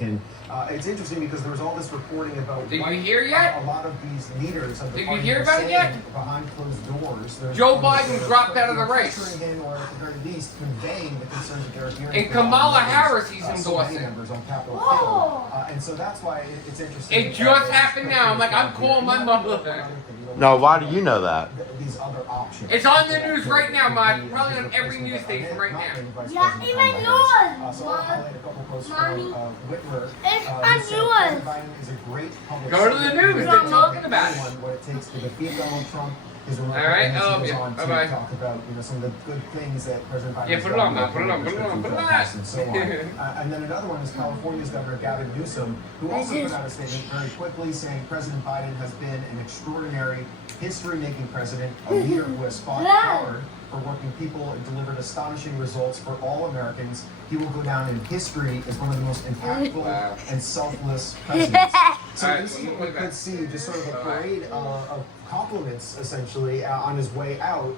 It's interesting because there was all this reporting about. Did you hear yet? A lot of these leaders of the Did party you hear about it yet? Behind closed doors. Joe Biden dropped out of the race. Or at the very least, conveying the concerns that they're hearing. And Kamala Harris he's endorsing. Members on Capitol Hill. And so that's why it's interesting. It just happened now. I'm like, I'm calling my mother. No, why do you know that? These other options. It's on the news right now, Mike. Probably on every news station right now. Yeah, even yours. So I'll highlight a couple posts from Whitmer. It's on yours. Biden is a great public Go to the servant. news. They're talking about it. What it takes to defeat Donald Trump. His All right, I love you. on to Bye-bye. talk about some of the good things that President Biden Yeah, has put it done on, man. with Put it on, the put it on, put it on. prescription and so on. And then another one is California's Governor Gavin Newsom, who also put out a statement very quickly saying President Biden has been an extraordinary, history-making president, a leader who has fought hard for working people and delivered astonishing results for all Americans. He will go down in history as one of the most impactful and selfless presidents. So this is what we could see, just sort of a parade of compliments, essentially, on his way out,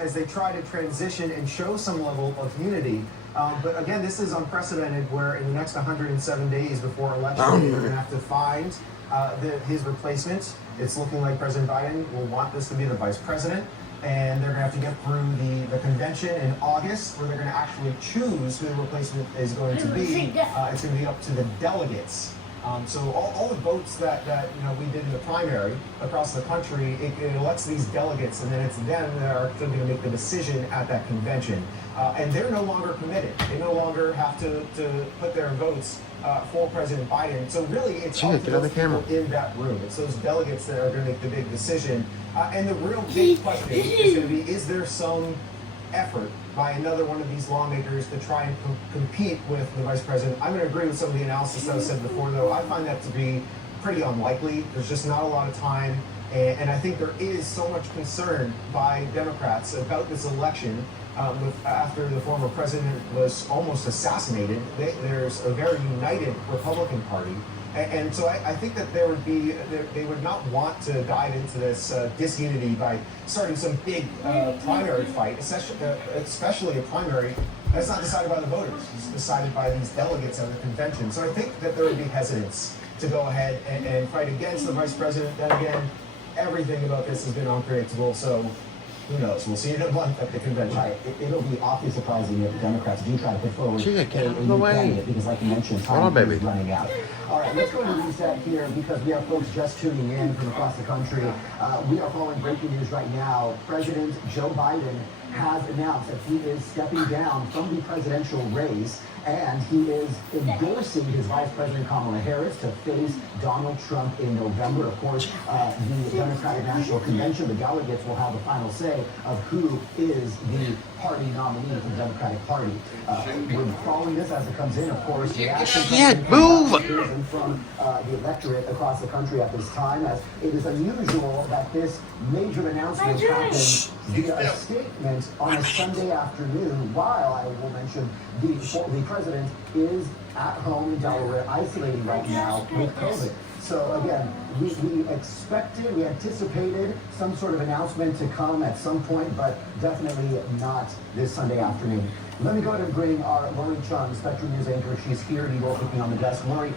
as they try to transition and show some level of unity. But again, this is unprecedented, where in the next 107 days before election day, they're going to have to find his replacement. It's looking like President Biden will want this to be the vice president. And they're going to have to get through the convention in August, where they're going to actually choose who the replacement is going to be. It's going to be up to the delegates. So all the votes that we did in the primary across the country, it elects these delegates, and then it's them that are going to make the decision at that convention. And they're no longer committed. They no longer have to put their votes for President Biden. So really, it's up to those people in that room. It's those delegates that are going to make the big decision. And the real big question is going to be, is there some effort by another one of these lawmakers to try and compete with the vice president? I'm going to agree with some of the analysis that was said before, though. I find that to be pretty unlikely. There's just not a lot of time. And I think there is so much concern by Democrats about this election. After the former president was almost assassinated, there's a very united Republican Party. And so I think that they would not want to dive into this disunity by starting some big primary fight, especially a primary that's not decided by the voters. It's decided by these delegates at the convention. So I think that there would be hesitance to go ahead and fight against the vice president. Then again, everything about this has been unpredictable. So who knows? We'll see in a month at the convention. Right. It'll be awfully surprising if the Democrats do try to put forward Gee, a new candidate, because, like you mentioned, time is running out. All right, let's go to reset here, because we have folks just tuning in from across the country. We are following breaking news right now. President Joe Biden has announced that he is stepping down from the presidential race, and he is endorsing his Vice President Kamala Harris to face Donald Trump in November. Of course, the Democratic National Convention, the delegates will have the final say of who is the party nominee for the Democratic Party. We're following this as it comes in, of course. Shit, move! From the electorate across the country at this time, as it is unusual that this major announcement happens via a statement on a Sunday afternoon, while I will mention the president is at home in Delaware, isolating right now with COVID. So again, we expected, we anticipated some sort of announcement to come at some point, but definitely not this Sunday afternoon. Let me go ahead and bring our Lori Chung, Spectrum News anchor. She's here, New York, with me on the desk. Lori,